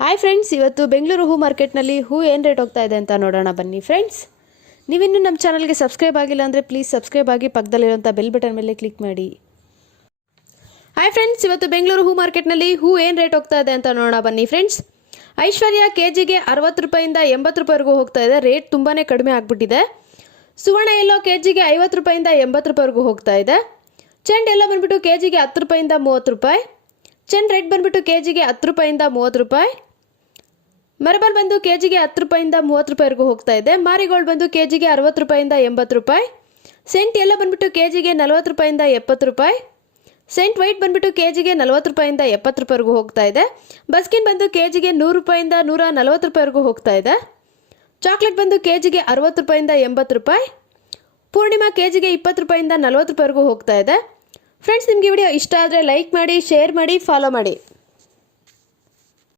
Hi friends, ಇವತ್ತು ಬೆಂಗಳೂರು ಹೂ ಮಾರ್ಕೆಟ್ನಲ್ಲಿ ಹೂ ಏನು ರೇಟ್ ಹೋಗ್ತಾ ಇದೆ ಅಂತ ನೋಡೋಣ ಬನ್ನಿ ಫ್ರೆಂಡ್ಸ್. ನೀವಿನ್ನೂ ನಮ್ಮ ಚಾನಲ್ಗೆ ಸಬ್ಸ್ಕ್ರೈಬ್ ಆಗಿಲ್ಲ ಅಂದರೆ ಪ್ಲೀಸ್ ಸಬ್ಸ್ಕ್ರೈಬ್ ಆಗಿ ಪಕ್ಕದಲ್ಲಿರುವಂಥ ಬೆಲ್ ಬಟನ್ ಮೇಲೆ ಕ್ಲಿಕ್ ಮಾಡಿ. ಹಾಯ್ ಫ್ರೆಂಡ್ಸ್, ಇವತ್ತು ಬೆಂಗಳೂರು ಹೂ ಮಾರ್ಕೆಟ್ನಲ್ಲಿ ಹೂ ಏನು ರೇಟ್ ಹೋಗ್ತಾ ಇದೆ ಅಂತ ನೋಡೋಣ ಬನ್ನಿ ಫ್ರೆಂಡ್ಸ್. ಐಶ್ವರ್ಯ ಕೆಜಿಗೆ 60 ರೂಪಾಯಿಂದ 80 ರೂಪಾಯಿವರೆಗೂ ಹೋಗ್ತಾ ಇದೆ. ರೇಟ್ ತುಂಬಾ ಕಡಿಮೆ ಆಗಿಬಿಟ್ಟಿದೆ. ಸುವರ್ಣ ಎಲ್ಲೋ ಕೆಜಿಗೆ 50 ರೂಪಾಯಿಂದ 80 ರೂಪಾಯಿವರೆಗೂ ಹೋಗ್ತಾ ಇದೆ. ಚೆಂಡ್ ಎಲ್ಲ ಬಂದುಬಿಟ್ಟು ಕೆಜಿಗೆ 10 ರೂಪಾಯಿಂದ 30 ರೂಪಾಯಿ. ಚೆಂಡ್ ರೆಡ್ ಬಂದುಬಿಟ್ಟು ಕೆಜಿಗೆ 10 ರೂಪಾಯಿಂದ 30 ರೂಪಾಯಿ. ಮರಬಲ್ ಬಂದು ಕೆಜಿಗೆ 10 ರೂಪಾಯಿಂದ 30 ರೂಪಾಯಿವರೆಗೂ ಹೋಗ್ತಾ ಇದೆ. ಮಾರಿಗೋಲ್ಡ್ ಬಂದು ಕೆಜಿಗೆ 60 ರೂಪಾಯಿಂದ 80 ರೂಪಾಯಿ. ಸೆಂಟ್ ಎಲ್ಲ ಬಂದುಬಿಟ್ಟು ಕೆಜಿಗೆ 40 ರೂಪಾಯಿಂದ 70 ರೂಪಾಯಿ. ಸೆಂಟ್ ವೈಟ್ ಬಂದುಬಿಟ್ಟು ಕೆಜಿಗೆ 40 ರೂಪಾಯಿಂದ 70 ರೂಪಾಯಿವರೆಗೂ ಹೋಗ್ತಾ ಇದೆ. ಬಸ್ಕಿನ್ ಬಂದು ಕೆಜಿಗೆ 100 ರೂಪಾಯಿಂದ 140 ರೂಪಾಯಿವರೆಗೂ ಹೋಗ್ತಾ ಇದೆ. ಚಾಕ್ಲೇಟ್ ಬಂದು ಕೆಜಿಗೆ 60 ರೂಪಾಯಿಂದ 80 ರೂಪಾಯಿ. ಪೂರ್ಣಿಮಾ ಕೆಜಿಗೆ 20 ರೂಪಾಯಿಂದ 40 ರೂಪಾಯಿವರೆಗೂ ಹೋಗ್ತಾ ಇದೆ. ಫ್ರೆಂಡ್ಸ್, ನಿಮಗೆ ವಿಡಿಯೋ ಇಷ್ಟ ಆದರೆ ಲೈಕ್ ಮಾಡಿ, ಶೇರ್ ಮಾಡಿ, ಫಾಲೋ ಮಾಡಿ.